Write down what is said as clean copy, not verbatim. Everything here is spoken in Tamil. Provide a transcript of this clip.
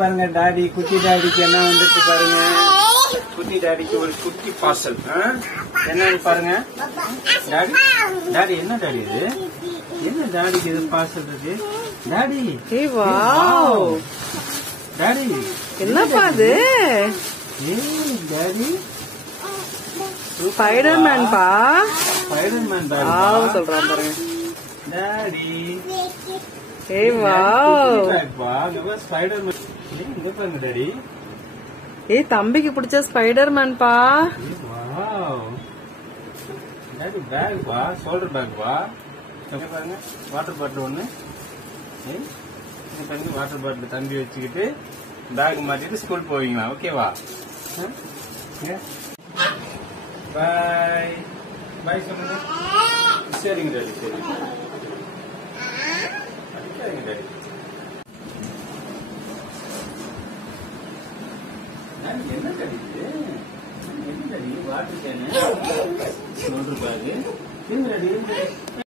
பாருங்க டாடி, குட்டி டாடிக்கு என்ன வந்துருக்கு பாருங்க. குட்டி டாடிக்கு ஒரு குட்டி பார்சல். என்னன்னு பாருங்க டாடி. டாடி என்ன டாடி இது? என்ன டாடிக்கு இது பார்சல் இருக்கு? டாடி டாடி என்னப்பா அது? டாடி ஸ்பைடர்மேன் பா. ஸ்பைடர்மேன் சொல்றான் பாருங்க டாடி. ஸ்பைடர்மேன் இங்க பாருங்க டாடி. தம்பிக்கு பிடிச்ச ஸ்பைடர்மேன் பா. டாடி பேக் பா, ஷோல்டர் பேக் பா. பாருங்க வாட்டர் பாட்டில் ஒண்ணு. வாட்டர் பாட்டில் தம்பி வச்சுக்கிட்டு பேக் மாட்டிட்டு ஸ்கூல் போவீங்களா? ஓகேவா? பாய் பாய் சொல்லுங்க. சரிங்க டாடி, சரி. அடிக்காதீங்க டாடி. என்ன டாடி இது? என்ன daddy water can shoulder back?